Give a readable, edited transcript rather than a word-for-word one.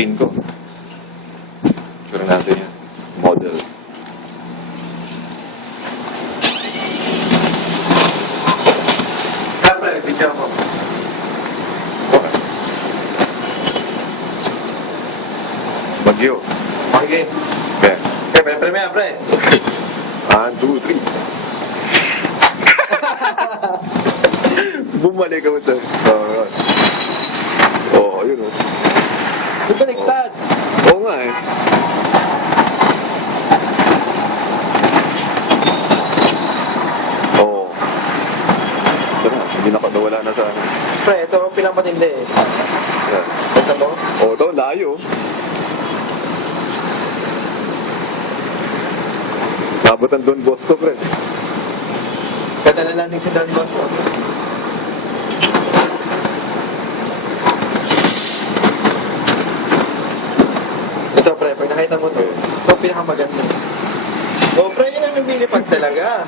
plane ko. Sure natin yan. Model. Kapre, video ko. Okay. Bagyo. Okay. Okay. Okay, pre, pre. 1, 2, 3. Bumalik ako sa... Oo, yun o. Di baliktad. Oo nga eh. Oo. Ito na, hindi nakadawala na sa ano. Pre, ito ang pinapatindi eh. Yan. Ito to. Oo, ito, layo. Nabot ang Don Bosco, pre. Ganda na landing si Don Bosco. Ito pre, pag nakita mo to, ito ang pinakamaganda. Oh, pre, yun ang lumilipad talaga.